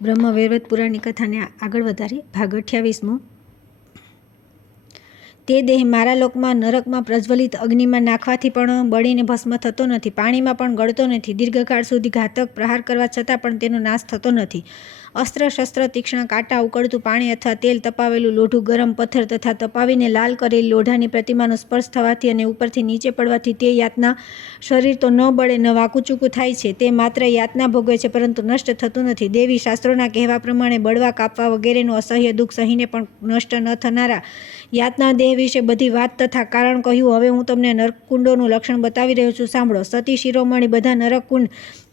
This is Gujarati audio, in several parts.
બ્રહ્મ વૈવર્ત પુરાણની કથાને આગળ વધારી ભાગ 28મો। તે દેહ મારા લોકમાં નરકમાં પ્રજ્વલિત અગ્નિમાં નાખવાથી પણ બળીને ભસ્મ થતો નથી, પાણીમાં પણ ગળતો નથી, દીર્ઘકાળ સુધી ઘાતક પ્રહાર કરવા છતાં પણ તેનો નાશ થતો નથી। અસ્ત્ર શસ્ત્ર તીક્ષ્ણ કાંટા, ઉકળતું પાણી અથવા તેલ, તપાવેલું લોઢું, ગરમ પથ્થર તથા તપાવીને લાલ કરેલી લોઢાની પ્રતિમાનો સ્પર્શ થવાથી અને ઉપરથી નીચે પડવાથી તે યાતના શરીર તો ન બળે ન વાંકુચૂકું થાય છે, તે માત્ર યાતના ભોગવે છે પરંતુ નષ્ટ થતું નથી। દેવી શાસ્ત્રોના કહેવા પ્રમાણે બળવા, કાપવા વગેરેનું અસહ્ય દુઃખ સહીને પણ નષ્ટ ન થનારા યાતના દેહ વિશે બધી વાત તથા કારણ કહ્યું। હવે હું તમને નરકકુંડોનું લક્ષણ બતાવી રહ્યો છું, સાંભળો। સતી શિરોમણી બધા નરકકુંડ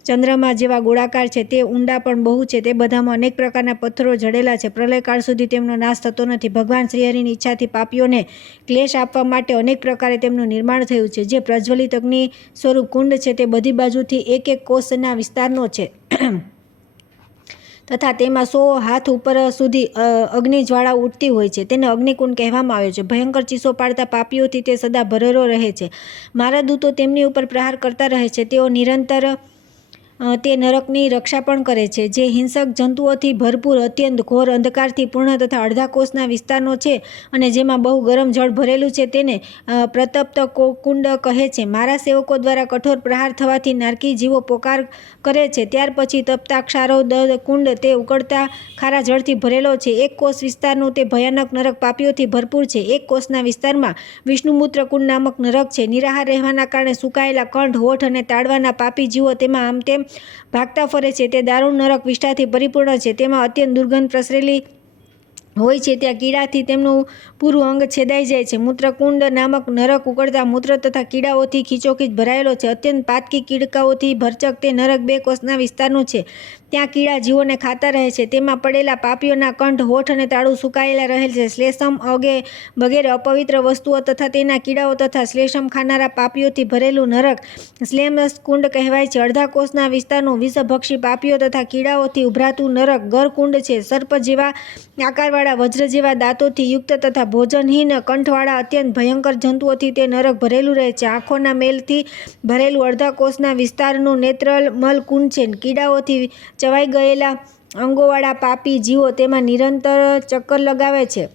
ચંદ્રમા જેવા ગોળાકાર છે, તે ઊંડા પણ બહુ છે, તે બધામાં અનેક પ્રકારના પથ્થરો જડેલા છે, પ્રલયકાળ સુધી તેમનો નાશ થતો નથી। ભગવાન શ્રીહરિની ઈચ્છાથી પાપીઓને ક્લેશ આપવા માટે અનેક પ્રકારે તેમનું નિર્માણ થયું છે। જે પ્રજ્વલિત અગ્નિ સ્વરૂપ કુંડ છે તે બધી બાજુથી એક એક કોષના વિસ્તારનો છે તથા તેમાં 100 હાથ ઉપર સુધી અગ્નિજ્વાળા ઉઠતી હોય છે, તેને અગ્નિકુંડ કહેવામાં આવ્યો છે। ભયંકર ચીસો પાડતા પાપીઓથી તે સદા ભરેલો રહે છે, મારા દૂતો તેમની ઉપર પ્રહાર કરતા રહે છે, તેઓ નિરંતર તે નરકની રક્ષા પણ કરે છે। જે હિંસક જંતુઓથી ભરપૂર અત્યંત ઘોર અંધકારથી પૂર્ણ તથા અડધા કોષના વિસ્તારનો છે અને જેમાં બહુ ગરમ જળ ભરેલું છે તેને પ્રતપ્ત કુંડ કહે છે। મારા સેવકો દ્વારા કઠોર પ્રહાર થવાથી નારકી જીવો પોકાર કરે છે, ત્યાર પછી તપ્તાક્ષારોદ કુંડ તે ઉકળતા ખારા જળથી ભરેલો છે, એક કોષ વિસ્તારનું તે ભયાનક નરક પાપીઓથી ભરપૂર છે। એક કોષના વિસ્તારમાં વિષ્ણુમૂત્ર કુંડ નામક નરક છે, નિરાહાર રહેવાના કારણે સુકાયેલા કંઠ, હોઠ અને તાળવાના પાપી જીવો તેમાં આમ તેમ ભાગતા ફરે છે, તે દારૂણ નરક વિષ્ઠાથી પરિપૂર્ણ છે, તેમાં અત્યંત દુર્ગંધ પ્રસરેલી હોય છે, ત્યાં કીડાથી તેમનું પૂરું અંગ છેદાઈ જાય છે। મૂત્રકુંડ નામક નરક ઉકળતા મૂત્ર તથા કીડાઓથી ખીચોખીચ ભરાયેલો છે, અત્યંત પાતકી કીડકાઓથી ભરચક તે નરક 2 કોષના વિસ્તારનું છે, ત્યાં કીડા જીવોને ખાતા રહે છે, તેમાં પડેલા પાપીઓના કંઠ, હોઠ અને તાળું સુકાયેલા રહેલ છે। શ્લેષમ વગેરે અપવિત્ર વસ્તુઓ તથા તેના કીડાઓ તથા શ્લેષમ ખાનારા પાપીઓથી ભરેલું નરક શ્લેષમ કુંડ કહેવાય છે। અડધા કોષના વિસ્તારનું વિષભક્ષી પાપીઓ તથા કીડાઓથી ઉભરાતું નરક ગરકુંડ છે। સર્પ જેવા આકારવાળા, વજ્ર જેવા દાંતોથી યુક્ત તથા ભોજનહીન કંઠવાળા અત્યંત ભયંકર જંતુઓથી તે નરક ભરેલું રહે છે। આંખોના મેલથી ભરેલું અડધા કોષના વિસ્તારનું નેત્રમલ કુંડ છે, કીડાઓથી ચવાઈ ગયેલા અંગોવાળા પાપી જીવો તેમાં નિરંતર ચક્કર લગાવે છે।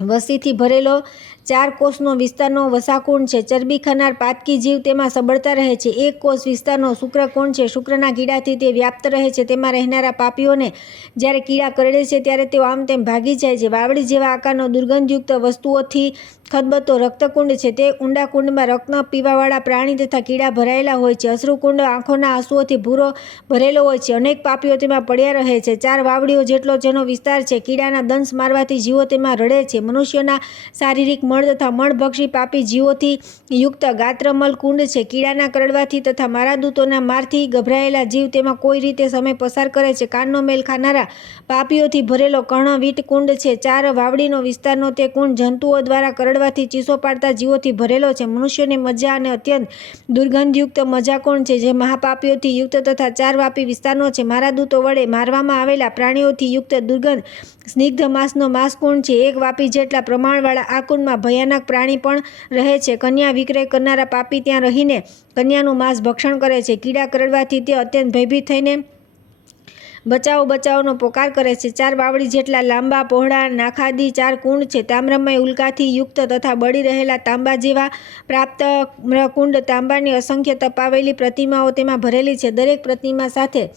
વસીથી ભરેલો 4 કોષનો વિસ્તારનો વસાકુંડ છે, ચરબી ખાનાર પાતકી જીવ તેમાં સબળતા રહે છે। 1 કોષ વિસ્તારનો શુક્રકુંડ છે, શુક્રના કીડાથી તે વ્યાપ્ત રહે છે, તેમાં રહેનારા પાપીઓને જ્યારે કીડા કરડે છે ત્યારે તેઓ આમ તેમ ભાગી જાય છે। વાવડી જેવા આકારનો દુર્ગંધયુક્ત વસ્તુઓથી ખદબદતો રક્તકુંડ છે, તે ઊંડા કુંડમાં રક્ત પીવાવાળા પ્રાણી તથા કીડા ભરાયેલા હોય છે। અશ્રુકુંડ આંખોના આંસુઓથી ભૂરો ભરેલો હોય છે, અનેક પાપીઓ તેમાં પડ્યા રહે છે, 4 વાવડીઓ જેટલો જેનો વિસ્તાર છે, કીડાના દંશ મારવાથી જીવો તેમાં રડે છે। મનુષ્યોના શારીરિક મળ તથા મણભક્ષી પાપી જીવોથી યુક્ત ગાત્રમલ કુંડ છે, કીડાના કરડવાથી તથા મારા દૂતોના મારથી ગભરાયેલા જીવ તેમાં કોઈ રીતે સમય પસાર કરે છે। કાનનો મેલ ખાનારા પાપીઓથી ભરેલો કર્ણવીટ કુંડ છે, 4 વાવડીનો વિસ્તારનો તે કુંડ જંતુઓ દ્વારા કરડવાથી ચીસો પાડતા જીવોથી ભરેલો છે। મનુષ્યોની મજા અને અત્યંત દુર્ગંધયુક્ત મજાકુંડ છે, જે મહાપાપીઓથી યુક્ત તથા 4 વાપી વિસ્તારનો છે। મારા દૂતો વડે મારવામાં આવેલા પ્રાણીઓથી યુક્ત દુર્ગંધ સ્નિગ્ધ માંસનો માંસકુંડ છે, 1 વાપી જેટલા પ્રમાણવાળા આ કુંડમાં ભયાનક પ્રાણી પણ રહે છે, કન્યા વિક્રય કરનારા પાપી ત્યાં રહીને કન્યાનું માંસ ભક્ષણ કરે છે। કીડા કરડવાથી તે અત્યંત ભયભીત થઈને બચાવો બચાવોનો પોકાર કરે છે। 4 વાવડી જેટલા લાંબા પહોળા નાખાદી 4 કુંડ છે, તામ્રમય ઉલ્કાથી યુક્ત તથા બળી રહેલા તાંબા જેવા પ્રાપ્ત કુંડ, તાંબાની અસંખ્ય તપાવેલી પ્રતિમાઓ તેમાં ભરેલી છે, દરેક પ્રતિમા સાથે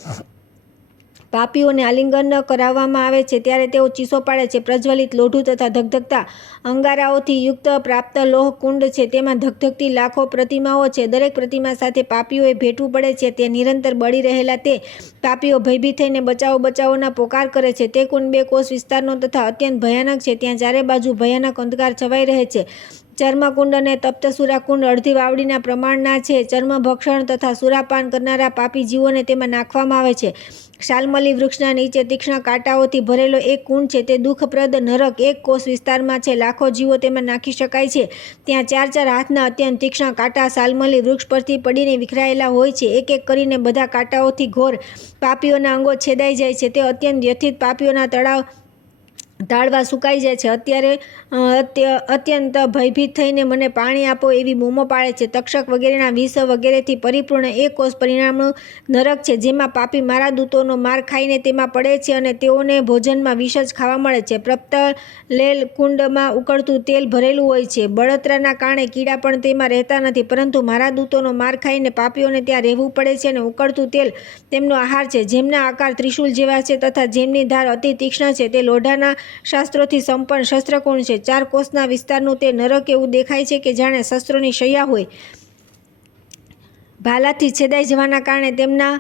પાપીઓને આલિંગન કરાવવામાં આવે છે ત્યારે તેઓ ચીસો પાડે છે। પ્રજ્વલિત લોઢું તથા ધગધગતા અંગારાઓથી યુક્ત પ્રાપ્ત લોહ કુંડ છે, તેમાં ધગધગતી લાખો પ્રતિમાઓ છે, દરેક પ્રતિમા સાથે પાપીઓએ ભેટવું પડે છે, તે નિરંતર બળી રહેલા તે પાપીઓ ભયભીત થઈને બચાવો બચાવોના પોકાર કરે છે। તે કુંડ 2 કોષ વિસ્તારનો તથા અત્યંત ભયાનક છે, ત્યાં ચારે બાજુ ભયાનક અંધકાર છવાઈ રહે છે। ચર્મકુંડ અને તપ્તસુરા કુંડ અડધી વાવડીના પ્રમાણના છે, ચર્મભક્ષણ તથા સુરાપાન કરનારા પાપી જીવોને તેમાં નાખવામાં આવે છે। શાલ્મલી વૃક્ષના નીચે તીક્ષ્ણ કાંટાઓથી ભરેલો એક કુંડ છે, તે દુઃખપ્રદ નરક 1 કોષ વિસ્તારમાં છે, લાખો જીવો તેમાં નાખી શકાય છે, ત્યાં 4 હાથના અત્યંત તીક્ષ્ણ કાંટા શાલ્મલી વૃક્ષ પરથી પડીને વિખરાયેલા હોય છે, એક એક કરીને બધા કાંટાઓથી ઘોર પાપીઓના અંગો છેદાઈ જાય છે, તે અત્યંત વ્યથિત પાપીઓના તળાવ તાળવા સુકાઈ જાય છે. અત્યંત ભયભીત થઈને મને પાણી આપો એવી બૂમો પાડે છે. તક્ષક વગેરેના વિષ વગેરેથી પરિપૂર્ણ એ કોષ પરિણામનું નરક છે, જેમાં પાપી મારા દૂતોનો માર ખાઈને તેમાં પડે છે અને તેઓને ભોજનમાં વિષ જ ખાવા મળે છે. પ્રપ્તલેલ કુંડમાં ઉકળતું તેલ ભરેલું હોય છે. બળતરાના કારણે કીડા પણ તેમાં રહેતા નથી, પરંતુ મારા દૂતોનો માર ખાઈને પાપીઓને ત્યાં રહેવું પડે છે અને ઉકળતું તેલ તેમનો આહાર છે. જેમના આકાર ત્રિશૂળ જેવા છે તથા જેમની ધાર અતિ તીક્ષ્ણ છે, તે લોઢાના શાસ્ત્રોથી સંપન્ન શસ્ત્રકુંડ છે. 4 કોસના વિસ્તારનું તે નરક એવું દેખાય છે કે જાણે શસ્ત્રોની શૈયા હોય. ભાલાથી છેદાઈ જવાના કારણે તેમના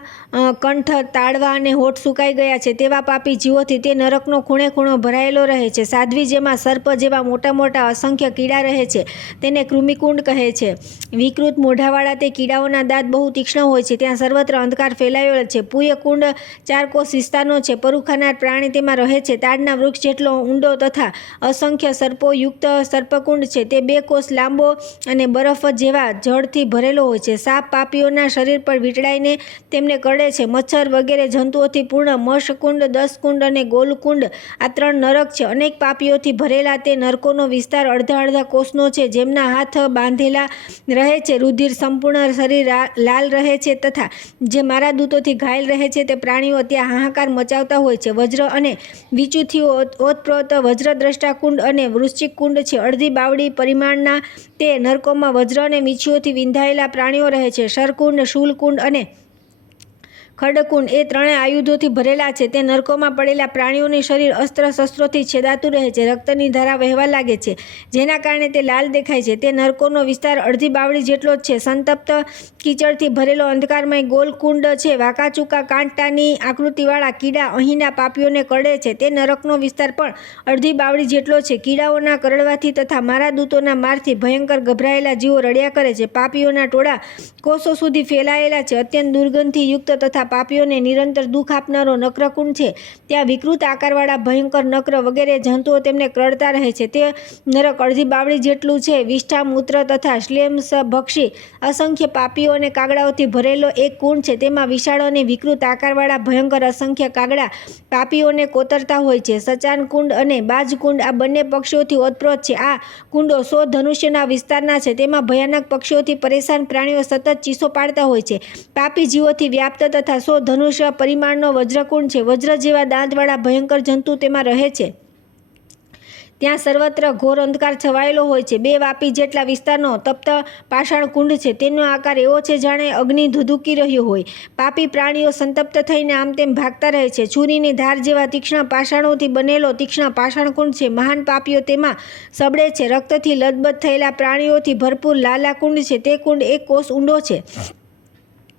કંઠ, તાળવા અને હોઠ સુકાઈ ગયા છે. તેવા પાપી જીવોથી તે નરકનો ખૂણે ખૂણો ભરાયેલો રહે છે. સાધ્વી જેમાં સર્પ જેવા મોટા મોટા અસંખ્ય કીડા રહે છે, તેને કૃમિકુંડ કહે છે. વિકૃત મોઢાવાળા તે કીડાઓના દાંત બહુ તીક્ષ્ણ હોય છે. ત્યાં સર્વત્ર અંધકાર ફેલાયેલો છે. પુયકુંડ 4 કોસ વિસ્તારનો છે. પરુ ખાનાર પ્રાણી તેમાં રહે છે. તાડના વૃક્ષ જેટલો ઊંડો તથા અસંખ્ય સર્પો યુક્ત સર્પકુંડ છે. તે 2 કોસ લાંબો અને બરફ જેવા જળથી ભરેલો હોય છે. સાપ પાપીઓના શરીર પર વીંટળાઈને તેમને કરડે છે. મચ્છર વગેરે જંતુઓથી પૂર્ણ મશકુંડ, 10 કુંડ અને ગોલકુંડ આ 3 નરક છે. અનેક પાપીઓથી ભરેલા તે નરકોનો વિસ્તાર અડધા અડધા કોસનો છે. જેમના હાથ બાંધેલા રહે છે, રુધિર સંપૂર્ણ શરીર લાલ રહે છે તથા જે મારા દૂતોથી ઘાયલ રહે છે તે પ્રાણીઓ ત્યાં હાહાકાર મચાવતા હોય છે. વજ્ર અને વિચુથી ઓતપ્રોત વજ્રદ્રષ્ટા કુંડ અને વૃશ્ચિક કુંડ છે. અડધી બાવડી પરિમાણના તે નરકોમાં વજ્ર અને વીંછીઓથી વિંધાયેલા પ્રાણીઓ રહે છે. શરકુંડ, શૂલકુંડ અને ખડકુંડ એ 3 આયુધોથી ભરેલા છે. તે નરકોમાં પડેલા પ્રાણીઓનું શરીર અસ્ત્ર શસ્ત્રોથી છેદાતું રહે છે. રક્તની ધારા વહેવા લાગે છે, જેના કારણે તે લાલ દેખાય છે. તે નરકોનો વિસ્તાર અડધી બાવડી જેટલો જ છે. સંતપ્ત કીચડથી ભરેલો અંધકારમય ગોલકુંડ છે. વાંકાચૂકા કાંટાની આકૃતિવાળા કીડા અહીંના પાપીઓને કરડે છે. તે નરકનો વિસ્તાર પણ અડધી બાવડી જેટલો છે. કીડાઓના કરડવાથી તથા મારા દૂતોના મારથી ભયંકર ગભરાયેલા જીવો રડ્યા કરે છે. પાપીઓના ટોળા કોષો સુધી ફેલાયેલા છે. અત્યંત દુર્ગંધથી યુક્ત તથા પાપીઓને નિરંતર દુઃખ આપનારો નક્રકુંડ છે. ત્યાં વિકૃત આકારવાળા ભયંકર નક્ર વગેરે જંતુઓ તેમને કરડતા રહે છે. તે નરક અડધી બાવડી જેટલું છે. વિષ્ઠા, મૂત્ર તથા શ્લેષ ભક્ષી અસંખ્ય પાપીઓ અને કાગડાઓથી ભરેલો એક કુંડ છે. તેમાં વિશાળ અને વિકૃત આકારવાળા ભયંકર અસંખ્ય કાગડા પાપીઓને કોતરતા હોય છે. સચાન કુંડ અને બાજકુંડ આ બંને પક્ષીઓથી ઓતપ્રોત છે. આ કુંડો 100 ધનુષ્યના વિસ્તારના છે. તેમાં ભયાનક પક્ષીઓથી પરેશાન પ્રાણીઓ સતત ચીસો પાડતા હોય છે. પાપી જીવોથી વ્યાપ્ત તથા 100 ધનુષ્ય પરિમાણનો વજ્રકુંડ છે. વજ્ર જેવા દાંતવાળા ભયંકર જંતુ તેમાં રહે છે. ત્યાં સર્વત્ર ઘોર અંધકાર છવાયેલો હોય છે. 2 વાપી જેટલા વિસ્તારનો તપ્ત પાષાણ કુંડ છે. તેનો આકાર એવો છે જાણે અગ્નિ ધુધુકી રહ્યો હોય. પાપી પ્રાણીઓ સંતપ્ત થઈને આમ તેમ ભાગતા રહે છે. છુરીની ધાર જેવા તીક્ષ્ણ પાષાણોથી બનેલો તીક્ષ્ણ પાષાણ કુંડ છે. મહાન પાપીઓ તેમાં સબડે છે. રક્તથી લથબથ થયેલા પ્રાણીઓથી ભરપૂર લાલા કુંડ છે. તે કુંડ 1 કોસ ઊંડો છે.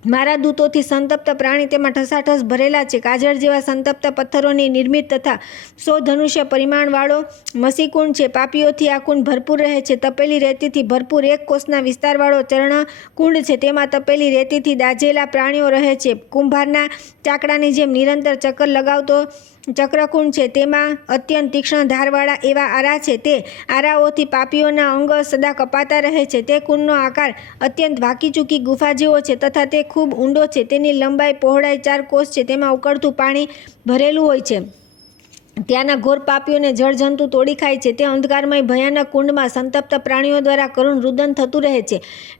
મારા દૂતોથી સંતપ્ત પ્રાણી તેમાં ઠસાઠસ ભરેલા છે. કાજળ જેવા સંતપ્ત પથ્થરોની નિર્મિત તથા 100 ધનુષ્ય પરિમાણવાળો મસીકુંડ છે. પાપીઓથી આ કુંડ ભરપૂર રહે છે. તપેલી રેતીથી ભરપૂર 1 કોસના વિસ્તારવાળો ચરણ કુંડ છે. તેમાં તપેલી રેતીથી દાઝેલા પ્રાણીઓ રહે છે. કુંભારના ચાકડાની જેમ નિરંતર ચક્કર લગાવતો ચક્રકુંડ છે. તેમાં અત્યંત તીક્ષ્ણ ધારવાળા એવા આરા છે. તે આરાઓથી પાપીઓના અંગ સદા કપાતા રહે છે. તે કુંડનો આકાર અત્યંત વાંકીચૂકી ગુફા જેવો છે તથા તે ખૂબ ઊંડો છે. તેની લંબાઈ પહોળાઈ 4 કોસ છે. તેમાં ઉકળતું પાણી ભરેલું હોય છે. ત્યાંના ઘોર પાપીઓને જળજંતુ તોડી ખાય છે. તે અંધકારમય ભયાનક કુંડમાં સંતપ્ત પ્રાણીઓ દ્વારા કરુણ રુદન થતું રહે છે.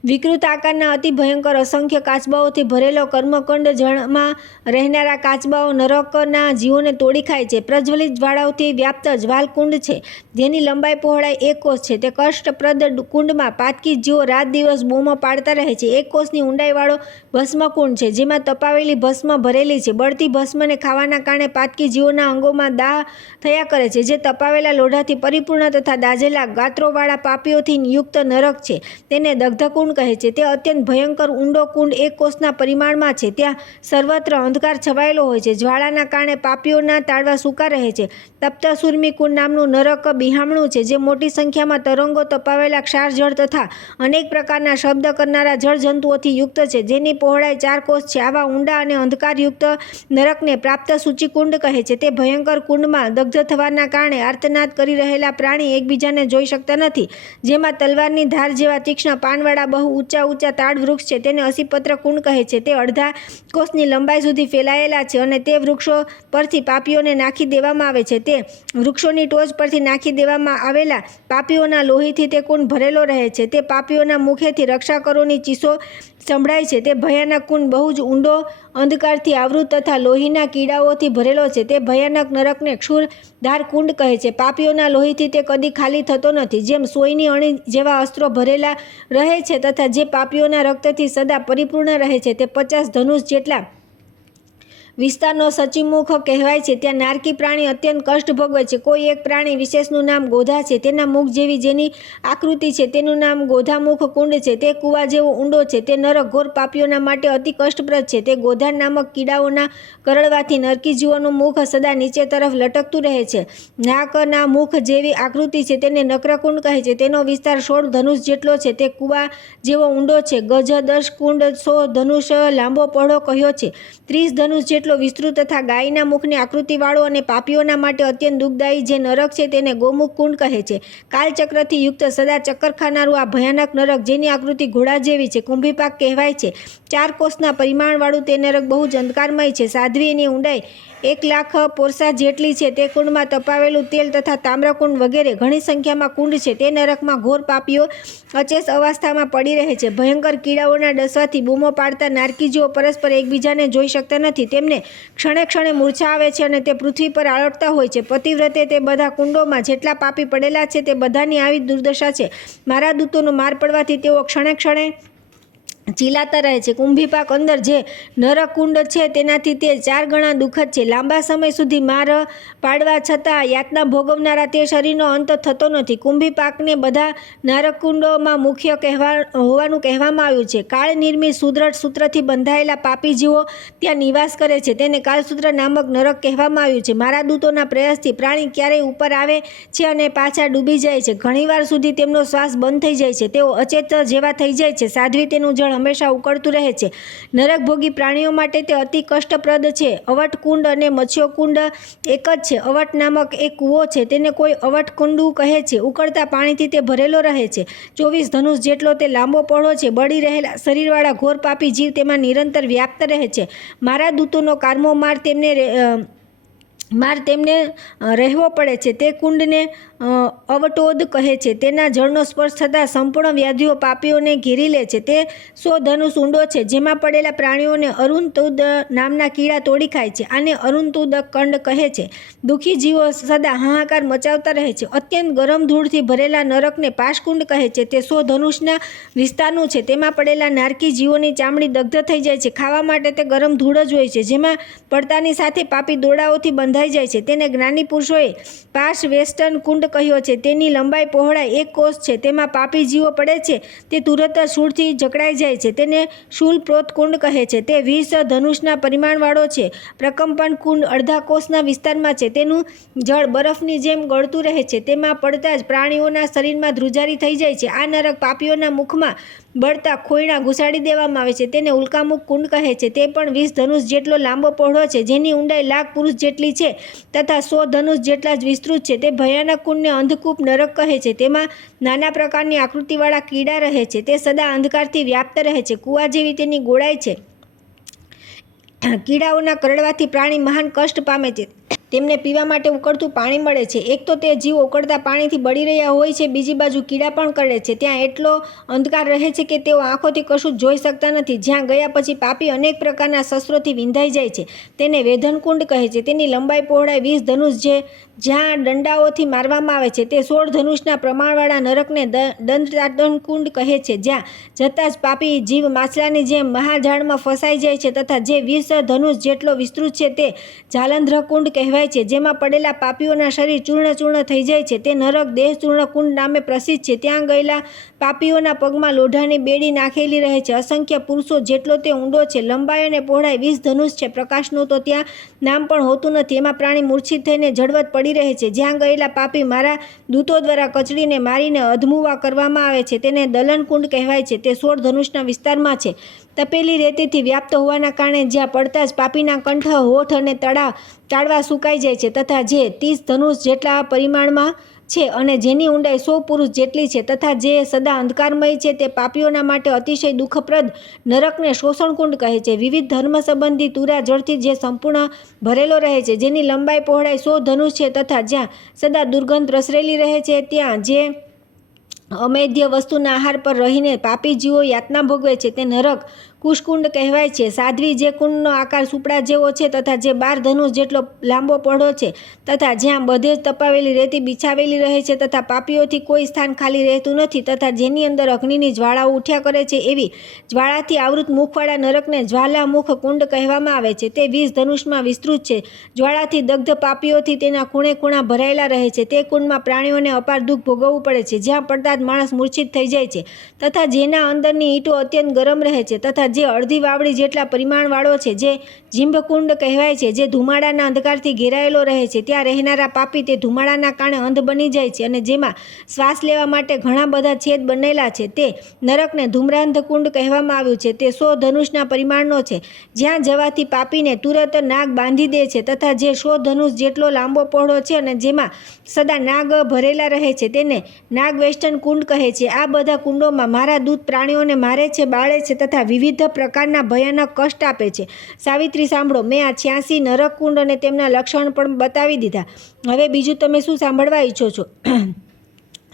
વિકૃત આકારના અતિ ભયંકર અસંખ્ય કાચબાઓથી ભરેલો કર્મકંડ જળમાં રહેનારા કાચબાઓ નરકના જીવોને તોડી ખાય છે. પ્રજ્વલિત જ્વાળાઓથી વ્યાપ્ત જ્વાલકુંડ છે, જેની લંબાઈ પહોળાઈ 1 કોસ છે. તે કષ્ટપ્રદ કુંડમાં પાતકી જીવો રાત દિવસ બૂમો પાડતા રહે છે. 1 કોસની ઊંડાઈવાળો ભસ્મકુંડ છે, જેમાં તપાવેલી ભસ્મ ભરેલી છે. બળતી ભસ્મને ખાવાના કારણે પાતકી જીવોના અંગોમાં દાહ થયા કરે છે. જે તપાવેલા લોઢાથી પરિપૂર્ણ તથા દાઝેલા ગાત્રોવાળા પાપીઓથી યુક્ત નરક છે. તેને દગ્ધકુંડ કહે છે. તે અત્યંત ભયંકર ઊંડો કુંડ 1 કોસના પરિમાણમાં છે. ત્યાં સર્વત્ર અંધકાર છવાયેલો હોય છે. જ્વાળાના કારણે પાપીઓના તાળવા સૂકા રહે છે. તપ્ત સુરમી કુંડ નામનું નરક બિહામણું છે, જે મોટી સંખ્યામાં તરંગો, તપાવેલા ક્ષાર જળ તથા અનેક પ્રકારના શબ્દ કરનારા જળજંતુઓથી યુક્ત છે. જેની પહોળાઈ 4 કોસ છે. આવા ઊંડા અને અંધકારયુક્ત નરકને પ્રાપ્ત સૂચિકુંડ કહે છે. તે ભયંકર કુંડમાં કુંડમાં દગ્ધ થવાના કારણે આર્તનાદ કરી રહેલા પ્રાણી એકબીજાને જોઈ શકતા નથી. જેમાં તલવારની ધાર જેવા તીક્ષ્ણ પાનવાળા બહુ ઊંચા તાડ વૃક્ષ છે તેને અસીપત્ર કુંડ કહે છે. તે અડધા કોસની લંબાઈ સુધી ફેલાયેલા છે અને તે વૃક્ષો પરથી પાપીઓને નાખી દેવામાં આવે છે. તે વૃક્ષોની ટોચ પરથી નાખી દેવામાં આવેલા પાપીઓના લોહીથી તે કુંડ ભરેલો રહે છે. તે પાપીઓના મુખેથી રક્ષાકરોની ચીસો સંભળાય છે. તે ભયાનક કુંડ બહુ જ ઊંડો, અંધકારથી આવૃત તથા લોહીના કીડાઓથી ભરેલો છે. તે ભયાનક નરકને ક્ષુરધાર કુંડ કહે છે. પાપીઓના લોહીથી તે કદી ખાલી થતો નથી. જેમ સોયની અણી જેવા અસ્ત્રો ભરેલા રહે છે તથા જે પાપીઓના રક્તથી સદા પરિપૂર્ણ રહે છે, તે 50 ધનુષ જેટલા વિસ્તારનો સચીમુખ કહેવાય છે. ત્યાં નારકી પ્રાણી અત્યંત કષ્ટ ભોગવે છે. કોઈ એક પ્રાણી વિશેષનું નામ ગોધા છે. તેના મુખ જેવી જેની આકૃતિ છે તેનું નામ ગોધામુખ કુંડ છે. તે કૂવા જેવો ઊંડો છે. તે નરક ઘોર પાપીઓના માટે અતિ કષ્ટપ્રદ છે. તે ગોધા નામક કીડાઓના કરડવાથી નરકી જીવોનું મુખ સદા નીચે તરફ લટકતું રહે છે. નાકના મુખ જેવી આકૃતિ છે તેને નક્રકુંડ કહે છે. તેનો વિસ્તાર 16 ધનુષ જેટલો છે. તે કૂવા જેવો ઊંડો છે. ગજ 10 કુંડ 100 ધનુષ લાંબો પહોળો કહ્યો છે. 30 ધનુષ જેટલો વિસ્તૃત તથા ગાયના મુખની આકૃતિવાળો અને પાપીઓના માટે અત્યંત દુઃખદાયી જે નરક છે તેને ગોમુખ કુંડ કહે છે. કાલચક્રથી યુક્ત સદા ચક્કર ખાનારું આ ભયાનક નરક, જેની આકૃતિ ઘોડા જેવી છે, કુંભીપાક કહેવાય છે. 4 કોસના પરિમાણવાળું તે નરક બહુ જ અંધકારમય છે. સાધ્વીની ઊંડાઈ 1,00,000 પોરસા જેટલી છે. તે કુંડમાં તપાવેલું તેલ તથા તામ્રકુંડ વગેરે ઘણી સંખ્યામાં કુંડ છે. તે નરકમાં ઘોર પાપીઓ અચેત અવસ્થામાં પડી રહે છે. ભયંકર કીડાઓના ડસવાથી બૂમો પાડતા નારકીજીઓ પરસ્પર એકબીજાને જોઈ શકતા નથી. તેમને ક્ષણે ક્ષણે મૂર્છા આવે છે અને તે પૃથ્વી પર આળોટતા હોય છે. પતિવ્રતે તે બધા કુંડોમાં જેટલા પાપી પડેલા છે તે બધાની આવી દુર્દશા છે. મારા દૂતોનો માર પડવાથી તેઓ ક્ષણે ક્ષણે ચીલાતા રહે છે. કુંભીપાક અંદર જે નરકુંડ છે તેનાથી તે 4 ગણા દુઃખદ છે. લાંબા સમય સુધી માર પાડવા છતાં યાતના ભોગવનારા તે શરીરનો અંત થતો નથી. કુંભીપાકને બધા નરકુંડોમાં મુખ્ય હોવાનું કહેવામાં આવ્યું છે. કાળ નિર્મિત સુદૃઢ સૂત્રથી બંધાયેલા પાપી જીવો ત્યાં નિવાસ કરે છે. તેને કાલસૂત્ર નામક નરક કહેવામાં આવ્યું છે. મારા દૂતોના પ્રયાસથી પ્રાણી ક્યારેય ઉપર આવે છે અને પાછા ડૂબી જાય છે. ઘણીવાર સુધી તેમનો શ્વાસ બંધ થઈ જાય છે. તેઓ અચેત જેવા થઈ જાય છે. સાધ્વી તેનું જળ હંમેશા ઉકળતું રહે છે. નરકભોગી પ્રાણીઓ માટે તે અતિ કષ્ટપ્રદ છે. અવટ કુંડ અને મત્સ્ય કુંડ એક જ છે. અવટ નામક એક કૂવો છે. તેને કોઈ અવટ કુંડુ કહે છે. ઉકળતા પાણીથી તે ભરેલો રહે છે. 24 ધનુષ જેટલો તે લાંબો પહોળો છે. બળી રહેલા શરીરવાળા ઘોર પાપી જીવ તેમાં નિરંતર વ્યાપ્ત રહે છે. મારા દૂતોનો કારમો માર તેમને રહેવો પડે છે. તે કુંડને અવટોદ કહે છે. તેના જળનો સ્પર્શ થતાં સંપૂર્ણ વ્યાધિઓ પાપીઓને ઘેરી લે છે. તે 100 ધનુષ ઊંડો છે. જેમાં પડેલા પ્રાણીઓને અરુંતુદ નામના કીડા તોડી ખાય છે. આને અરુંતુદ કંડ કહે છે. દુઃખી જીવો સદા હાહાકાર મચાવતા રહે છે. અત્યંત ગરમ ધૂળથી ભરેલા નરકને પાશકુંડ કહે છે. તે 100 ધનુષના વિસ્તારનું છે. તેમાં પડેલા નારકી જીવોની ચામડી દગ્ધ થઈ જાય છે. ખાવા માટે તે ગરમ ધૂળ જ હોય છે. જેમાં પડતાની સાથે પાપી દોડાઓથી બંધાઈ જાય છે. તેને જ્ઞાની પુરુષોએ પાશ વેસ્ટર્ન કુંડ કહ્યો છે. તેની લંબાઈ પહોળાઈ 1 કોસ છે. તેમાં પાપી જીવો પડે છે તે તુરત શૂળથી જકડાઈ જાય છે. તેને શૂલ પ્રોત કુંડ કહે છે. તે 20 ધનુષના પરિમાણવાળો છે. પ્રકંપન કુંડ અડધા કોસના વિસ્તારમાં છે. તેનું જળ બરફની જેમ ગળતું રહે છે. તેમાં પડતા જ પ્રાણીઓના શરીરમાં ધ્રુજારી થઈ જાય છે. આ નરક પાપીઓના મુખમાં બળતા ખોયણા ઘુસાડી દેવામાં આવે છે. તેને ઉલ્કામુખ કુંડ કહે છે. તે પણ 20 ધનુષ જેટલો લાંબો પહોળો છે. જેની ઊંડાઈ 1,00,000 પુરુષ જેટલી છે તથા 100 ધનુષ જેટલા જ વિસ્તૃત છે. તે ભયાનક કુંડને અંધકૂપ નરક કહે છે. તેમાં નાના પ્રકારની આકૃતિવાળા કીડા રહે છે. તે સદા અંધકારથી વ્યાપ્ત રહે છે. કૂવા જેવી તેની ગોળાઈ છે. કીડાઓના કરડવાથી પ્રાણી મહાન કષ્ટ પામે છે. તેમને પીવા માટે ઉકળતું પાણી મળે છે. એક તો તે જીવો ઉકળતા પાણીથી બળી રહ્યા હોય છે, બીજી બાજુ કીડા પણ કરડે છે. ત્યાં એટલો અંધકાર રહે છે કે તેઓ આંખોથી કશું જ જોઈ શકતા નથી. જ્યાં ગયા પછી પાપી અનેક પ્રકારના શસ્ત્રોથી વિંધાઈ જાય છે. તેને વેધનકુંડ કહે છે. તેની લંબાઈ પહોળાઈ 20 ધનુષ છે. જ્યાં દંડાઓથી મારવામાં આવે છે. તે 16 ધનુષના પ્રમાણવાળા નરકને દંડતાડનકુંડ કહે છે. જ્યાં જતાં જ પાપી જીવ માછલાની જેમ મહાજાળમાં ફસાઈ જાય છે તથા જે 20 ધનુષ જેટલો વિસ્તૃત છે તે જાલંધ્રકુંડ કહેવાય છે. જેમાં પડેલા પાપીઓના શરીર ચૂર્ણ થઈ જાય છે. તે નરક દેહ ચૂર્ણ કુંડ નામે પ્રસિદ્ધ છે. ત્યાં ગયેલા પાપીઓના પગમાં લોઢાની બેડી નાખેલી રહે છે. અસંખ્ય પુરુષો જેટલો તે ઊંડો છે. લંબાઈ અને પહોળાઈ 20 ધનુષ છે. પ્રકાશનું તો ત્યાં નામ પણ હોતું નથી. એમાં પ્રાણી મૂર્છિત થઈને જળવત પડી રહે છે. જ્યાં ગયેલા પાપી મારા દૂતો દ્વારા કચડીને મારીને અધમુવા કરવામાં આવે છે. તેને દલન કુંડ કહેવાય છે. તે 16 ધનુષના વિસ્તારમાં છે. તપેલી રેતીથી વ્યાપ્ત હોવાના કારણે જ્યાં પડતા જ પાપીના કંઠ, હોઠ અને તાળવા સુકાઈ જાય છે, તથા જે 30 ધનુષ જેટલા પરિમાણમાં છે અને જેની ઊંડાઈ 100 પુરુષ જેટલી છે, તથા જે સદા અંધકારમય છે, તે પાપીઓના માટે અતિશય દુઃખપ્રદ નરકને શોષણકુંડ કહે છે. વિવિધ ધર્મ સંબંધી તુરા જળથી જે સંપૂર્ણ ભરેલો રહે છે, જેની લંબાઈ પહોળાઈ 100 ધનુષ છે, તથા જ્યાં સદા દુર્ગંધ પ્રસરેલી રહે છે, ત્યાં જે અમેધ્ય વસ્તુના આહાર પર રહીને પાપી જીવો યાતના ભોગવે છે, તે નરક કુશકુંડ કહેવાય છે. સાધ્વી જે કુંડનો આકાર સુપડા જેવો છે, તથા જે 12 ધનુષ જેટલો લાંબો પહોળો છે, તથા જ્યાં બધે જ તપાવેલી રેતી બિછાવેલી રહે છે, તથા પાપીઓથી કોઈ સ્થાન ખાલી રહેતું નથી, તથા જેની અંદર અગ્નિની જ્વાળાઓ ઉઠ્યા કરે છે, એવી જ્વાળાથી આવૃત મુખવાળા નરકને જ્વાલામુખ કુંડ કહેવામાં આવે છે. તે 20 ધનુષમાં વિસ્તૃત છે. જ્વાળાથી દગ્ધ પાપીઓથી તેના ખૂણે ખૂણા ભરાયેલા રહે છે. તે કુંડમાં પ્રાણીઓને અપાર દુઃખ ભોગવવું પડે છે, જ્યાં પડતા જ માણસ મૂર્છિત થઈ જાય છે, તથા જેના અંદરની ઈંટો અત્યંત ગરમ રહે છે, તથા જે અડધી વાવડી જેટલા પરિમાણવાળો છે, જે જીંભકુંડ કહેવાય છે, જે ધુમાડાના અંધકારથી ઘેરાયેલો રહે છે. ત્યાં રહેનારા પાપી તે ધુમાડાના કારણે અંધ બની જાય છે, અને જેમાં શ્વાસ લેવા માટે ઘણા બધા છેદ બનેલા છે, તે નરકને ધૂમ્રાંધકુંડ કહેવામાં આવ્યું છે. તે 100 ધનુષના પરિમાણનો છે, જ્યાં જવાથી પાપીને તુરત નાગ બાંધી દે છે, તથા જે 100 ધનુષ જેટલો લાંબો પહોળો છે અને જેમાં સદા નાગ ભરેલા રહે છે, તેને નાગવેષ્ટન કુંડ કહે છે. આ બધા કુંડોમાં મારા દૂત પ્રાણીઓને મારે છે, બાળે છે, તથા વિવિધ પ્રકારના ભયાનક કષ્ટ આપે છે. સાવિત્રી સાંભળો, મેં આ 86 નરક કુંડ અને તેમના લક્ષણ પણ બતાવી દીધા. હવે બીજું તમે શું સાંભળવા ઈચ્છો છો?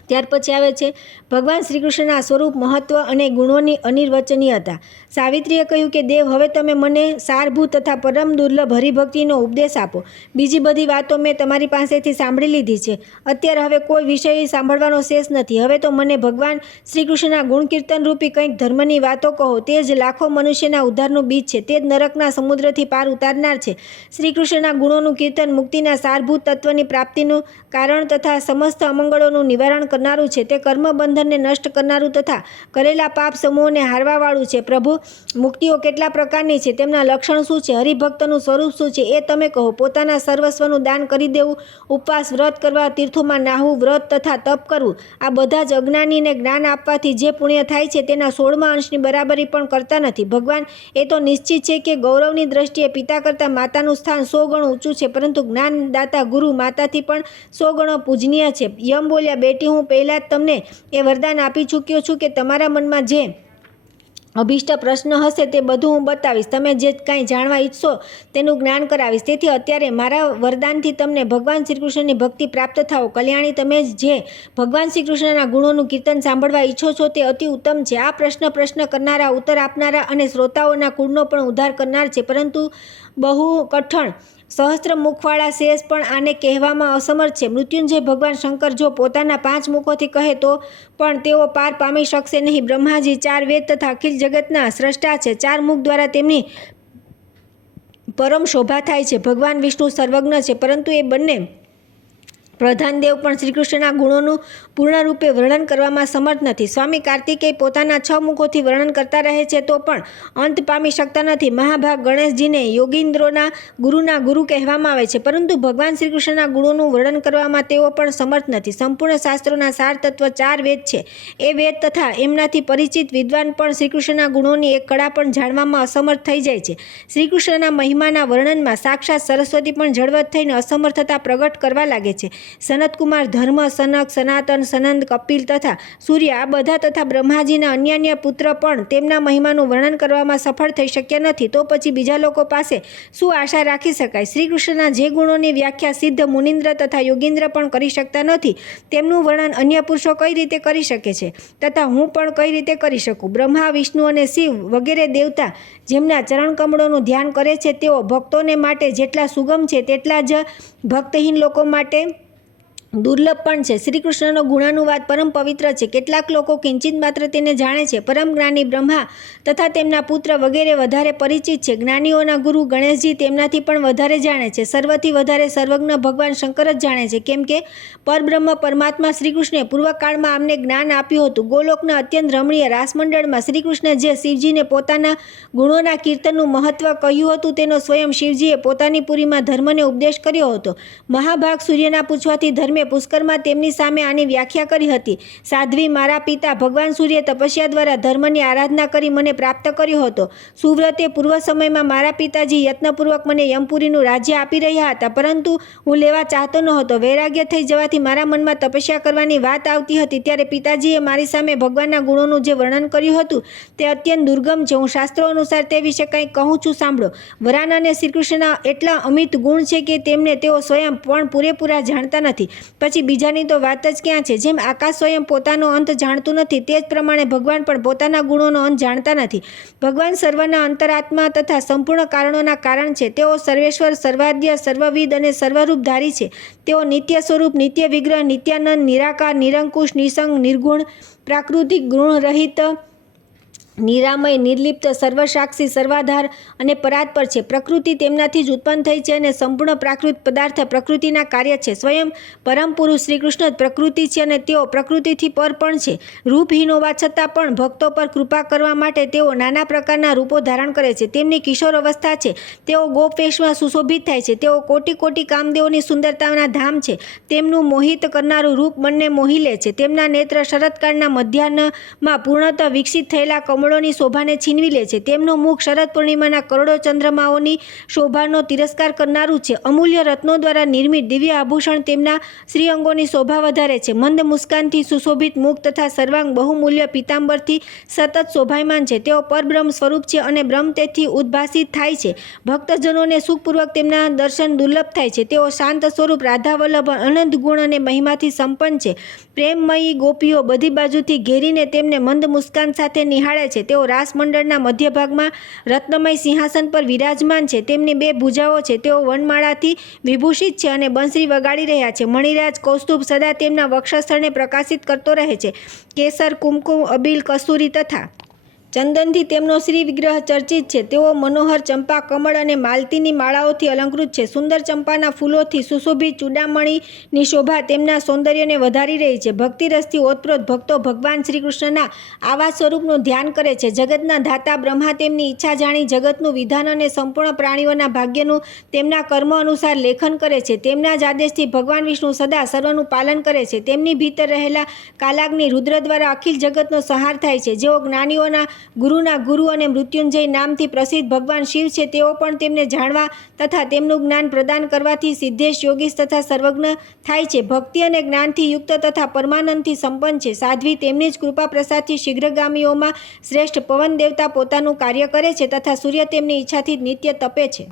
ત્યાર પછી આવે છે ભગવાન શ્રી કૃષ્ણના સ્વરૂપ, મહત્વ અને ગુણોની અનિર્વચનીયતા. સાવિત્રીએ કહ્યું કે દેવ, હવે તમે મને સારભૂત તથા પરમ દુર્લભ હરિભક્તિનો ઉપદેશ આપો. બીજી બધી વાતો મેં તમારી પાસેથી સાંભળી લીધી છે. અત્યારે હવે કોઈ વિષય સાંભળવાનો શેષ નથી. હવે તો મને ભગવાન શ્રી કૃષ્ણના ગુણકીર્તન રૂપી કંઈક ધર્મની વાતો કહો. તે જ લાખો મનુષ્યના ઉદ્ધારનું બીજ છે. તે જ નરકના સમુદ્રથી પાર ઉતારનાર છે. શ્રી કૃષ્ણના ગુણોનું કીર્તન મુક્તિના સારભૂત તત્વની પ્રાપ્તિનું કારણ તથા સમસ્ત અમંગળોનું નિવારણ કરનારું છે. તે કર્મબંધનને નષ્ટ કરનારું તથા કરેલા પાપ સમૂહોને હારવાવાળું છે. પ્રભુ, મુક્તિઓ કેટલા પ્રકારની છે? તેમના લક્ષણ શું છે? હરિભક્તનું સ્વરૂપ શું છે? એ તમે કહો. પોતાના સર્વસ્વનું દાન કરી દેવું, ઉપવાસ, વ્રત કરવા, તીર્થોમાં નાહવું, વ્રત તથા તપ કરવું, આ બધા જ અજ્ઞાનીને જ્ઞાન આપવાથી જે પુણ્ય થાય છે, તેના 16મા અંશની બરાબરી પણ કરતા નથી. ભગવાન, એ તો નિશ્ચિત છે કે ગૌરવની દ્રષ્ટિએ પિતા કરતાં માતાનું સ્થાન 100 ગણું ઊંચું છે, પરંતુ જ્ઞાનદાતા ગુરુ માતાથી પણ 100 ગણો પૂજનીય છે. યમ બોલ્યા, બેટી, હું પહેલાં જ તમને એ વરદાન આપી ચૂક્યો છું કે તમારા મનમાં જે અભિષ્ટ પ્રશ્ન હશે તે બધું હું બતાવીશ. તમે જે કાંઈ જાણવા ઈચ્છશો તેનું જ્ઞાન કરાવીશ. તેથી અત્યારે મારા વરદાનથી તમને ભગવાન શ્રી કૃષ્ણની ભક્તિ પ્રાપ્ત થાઓ. કલ્યાણી, તમે જે ભગવાન શ્રી કૃષ્ણના ગુણોનું કીર્તન સાંભળવા ઈચ્છો છો તે અતિ ઉત્તમ છે. આ પ્રશ્ન કરનારા, ઉત્તર આપનારા અને શ્રોતાઓના કુળનો પણ ઉદ્ધાર કરનાર છે. પરંતુ બહુ કઠણ સહસ્ત્ર મુખવાળા શેષ પણ આને કહેવામાં અસમર્થ છે. મૃત્યુંજય ભગવાન શંકર જો પોતાના 5 મુખોથી કહે તો પણ તેઓ પાર પામી શકશે નહીં. બ્રહ્માજી 4 વેદ તથા અખિલ જગતના સ્રષ્ટા છે. 4 મુખ દ્વારા તેમની પરમ શોભા થાય છે. ભગવાન વિષ્ણુ સર્વજ્ઞ છે, પરંતુ એ બંને પ્રધાન દેવ પણ શ્રી કૃષ્ણના ગુણોનું પૂર્ણ રૂપે વર્ણન કરવામાં સમર્થ નથી. સ્વામી કાર્તિકેય પોતાના 6 મુખોથી વર્ણન કરતા રહે છે તો પણ અંત પામી શકતા નથી. મહાભાગ ગણેશજીને યોગીન્દ્રોના ગુરુના ગુરુ કહેવામાં આવે છે, પરંતુ ભગવાન શ્રી કૃષ્ણના ગુણોનું વર્ણન કરવામાં તેઓ પણ સમર્થ નથી. સંપૂર્ણ શાસ્ત્રોના સાર તત્વ 4 વેદ છે. એ વેદ તથા એમનાથી પરિચિત વિદ્વાન પણ શ્રી કૃષ્ણના ગુણોની એક કળા પણ જાણવામાં અસમર્થ થઈ જાય છે. શ્રી કૃષ્ણના મહિમાના વર્ણનમાં સાક્ષાત સરસ્વતી પણ જળવત થઈને અસમર્થતા પ્રગટ કરવા લાગે છે. સનતકુમાર, ધર્મ, સનક, સનાતન, સનંદ, કપિલ તથા સૂર્ય, આ બધા તથા બ્રહ્માજીના અન્ય પુત્ર પણ તેમના મહિમાનું વર્ણન કરવામાં સફળ થઈ શક્યા નથી. તો પછી બીજા લોકો પાસે શું આશા રાખી શકાય? શ્રી કૃષ્ણના જે ગુણોની વ્યાખ્યા સિદ્ધ મુનિન્દ્ર તથા યોગીન્દ્ર પણ કરી શકતા નથી, તેમનું વર્ણન અન્ય પુરુષો કઈ રીતે કરી શકે છે, તથા હું પણ કઈ રીતે કરી શકું? બ્રહ્મા, વિષ્ણુ અને શિવ વગેરે દેવતા જેમના ચરણકમળોનું ધ્યાન કરે છે, તેઓ ભક્તોને માટે જેટલા સુગમ છે તેટલા જ ભક્તહીન લોકો માટે દુર્લભ પણ છે. શ્રી કૃષ્ણનો ગુણાનુવાદ પરમ પવિત્ર છે. કેટલાક લોકો કિંચિત માત્ર તેને જાણે છે. પરમ જ્ઞાની બ્રહ્મા તથા તેમના પુત્ર વગેરે વધારે પરિચિત છે. જ્ઞાનીઓના ગુરુ ગણેશજી તેમનાથી પણ વધારે જાણે છે. સર્વથી વધારે સર્વજ્ઞ ભગવાન શંકર જ જાણે છે, કેમ કે પરબ્રહ્મ પરમાત્મા શ્રી કૃષ્ણે પૂર્વકાળમાં અમને જ્ઞાન આપ્યું હતું. ગોલોકના અત્યંત રમણીય રાસમંડળમાં શ્રી કૃષ્ણે જે શિવજીને પોતાના ગુણોના કીર્તનનું મહત્વ કહ્યું હતું, તેનો સ્વયં શિવજીએ પોતાની પુરીમાં ધર્મને ઉપદેશ કર્યો હતો. મહાભાગ સૂર્યના પૂછવાથી ધર્મે સ્વામીએ પુષ્કરમાં તેમની સામે આની વ્યાખ્યા કરી હતી. સાધ્વી, મારા પિતા ભગવાન સૂર્યે તપસ્યા દ્વારા ધર્મની આરાધના કરી મને પ્રાપ્ત કર્યો હતો. સુવ્રતે પૂર્વ સમયમાં મારા પિતાજી યત્નપૂર્વક મને યમપુરીનું રાજ્ય આપી રહ્યા હતા, પરંતુ હું લેવા ચાહતો નહોતો. વૈરાગ્ય થઈ જવાથી મારા મનમાં તપસ્યા કરવાની વાત આવતી હતી. ત્યારે પિતાજીએ મારી સામે ભગવાનના ગુણોનું જે વર્ણન કર્યું હતું તે અત્યંત દુર્ગમ છે. હું શાસ્ત્રો અનુસાર તે વિશે કંઈક કહું છું, સાંભળો. વરાન અને શ્રીકૃષ્ણના એટલા અમિત ગુણ છે કે તેમને તેઓ સ્વયં પણ પૂરેપૂરા જાણતા નથી. પછી બીજાની તો વાત જ ક્યાં છે. જેમ આકાશ સ્વયં પોતાનો અંત જાણતું નથી, તે જ પ્રમાણે ભગવાન પણ પોતાના ગુણોનો અંત જાણતા નથી. ભગવાન સર્વના અંતરાત્મા તથા સંપૂર્ણ કારણોના કારણ છે. તેઓ સર્વેશ્વર, સર્વાદ્ય, સર્વવિદ અને સર્વરૂપધારી છે. તેઓ નિત્ય સ્વરૂપ, નિત્ય વિગ્રહ, નિત્યાનંદ, નિરાકાર, નિરંકુશ, નિસંગ, નિર્ગુણ, પ્રાકૃતિક, ગુણ રહિત, નિરામય, નિર્લિપ્ત, સર્વસાક્ષી, સર્વાધાર અને પરાત્પર છે. પ્રકૃતિ તેમનાથી જ ઉત્પન્ન થઈ છે અને સંપૂર્ણ પ્રાકૃત પદાર્થ પ્રકૃતિના કાર્ય છે. સ્વયં પરમ પુરુષ શ્રીકૃષ્ણ જ પ્રકૃતિ છે અને તેઓ પ્રકૃતિથી પર પણ છે. રૂપહીન હોવા છતાં પણ ભક્તો પર કૃપા કરવા માટે તેઓ નાના પ્રકારના રૂપો ધારણ કરે છે. તેમની કિશોર અવસ્થા છે. તેઓ ગોપવેશમાં સુશોભિત થાય છે. તેઓ કોટી કોટી કામદેવોની સુંદરતાના ધામ છે. તેમનું મોહિત કરનારું રૂપ મનને મોહી લે છે. તેમના નેત્ર શરદકાળના મધ્યાહ્નમાં પૂર્ણતઃ વિકસિત થયેલા કમળોની શોભાને છીનવી લે છે. તેમનું મુખ શરદ પૂર્ણિમાના કરોડો ચંદ્રમાઓની શોભાનો તિરસ્કાર કરનારું છે. અમૂલ્ય રત્નો દ્વારા નિર્મિત દિવ્ય આભૂષણ તેમના શ્રી અંગોની શોભા વધારે છે. મંદ મુસ્કાનથી સુશોભિત મુખ તથા સર્વાંગ બહુમૂલ્ય પીતાંબરથી સતત શોભાયમાન છે. તેઓ પરબ્રહ્મ સ્વરૂપ છે અને બ્રહ્મ તેથી ઉદ્ભાસિત થાય છે. ભક્તજનોને સુખપૂર્વક તેમના દર્શન દુર્લભ થાય છે. તેઓ શાંત સ્વરૂપ, રાધાવલ્લભ, અનંત ગુણ અને મહિમાથી સંપન્ન છે. પ્રેમમયી ગોપીઓ બધી બાજુથી ઘેરીને તેમને મંદ મુસ્કાન સાથે નિહાળે છે. તેઓ રાસમંડળના મધ્ય ભાગમાં રત્નમય સિંહાસન પર વિરાજમાન છે. તેમની 2 ભુજાઓ છે. તેઓ વનમાળાથી વિભૂષિત છે અને બંસરી વગાડી રહ્યા છે. મણિરાજ કૌસ્તુભ સદા તેમના વક્ષસ્થળને પ્રકાશિત કરતો રહે છે. કેસર, કુમકુમ, અબીલ, કસ્તુરી તથા ચંદનથી તેમનો શ્રી વિગ્રહ ચર્ચિત છે. તેઓ મનોહર ચંપા, કમળ અને માલતીની માળાઓથી અલંકૃત છે. સુંદર ચંપાના ફૂલોથી સુશોભિત ચૂડામણીની શોભા તેમના સૌંદર્યને વધારી રહી છે. ભક્તિરસથી ઓતપ્રોત ભક્તો ભગવાન શ્રીકૃષ્ણના આવા સ્વરૂપનું ધ્યાન કરે છે. જગતના ધાતા બ્રહ્મા તેમની ઈચ્છા જાણી જગતનું વિધાન અને સંપૂર્ણ પ્રાણીઓના ભાગ્યનું તેમના કર્મ અનુસાર લેખન કરે છે. તેમના જ આદેશથી ભગવાન વિષ્ણુ સદા સર્વનું પાલન કરે છે. તેમની ભીતર રહેલા કાલાગ્નિ રુદ્ર દ્વારા અખિલ જગતનો સંહાર થાય છે. જેઓ જ્ઞાનીઓના ગુરુના ગુરુ અને મૃત્યુંજય નામથી પ્રસિદ્ધ ભગવાન શિવ છે, તેઓ પણ તેમને જાણવા તથા તેમનું જ્ઞાન પ્રદાન કરવાથી સિદ્ધેશ, યોગીશ તથા સર્વજ્ઞ થાય છે. ભક્તિ અને જ્ઞાનથી યુક્ત તથા પરમાનંદથી સંપન્ન છે. સાધ્વી, તેમની જ કૃપા પ્રસાદથી શીઘ્રગામીઓમાં શ્રેષ્ઠ પવન દેવતા પોતાનું કાર્ય કરે છે તથા સૂર્ય તેમની ઈચ્છાથી નિત્ય તપે છે.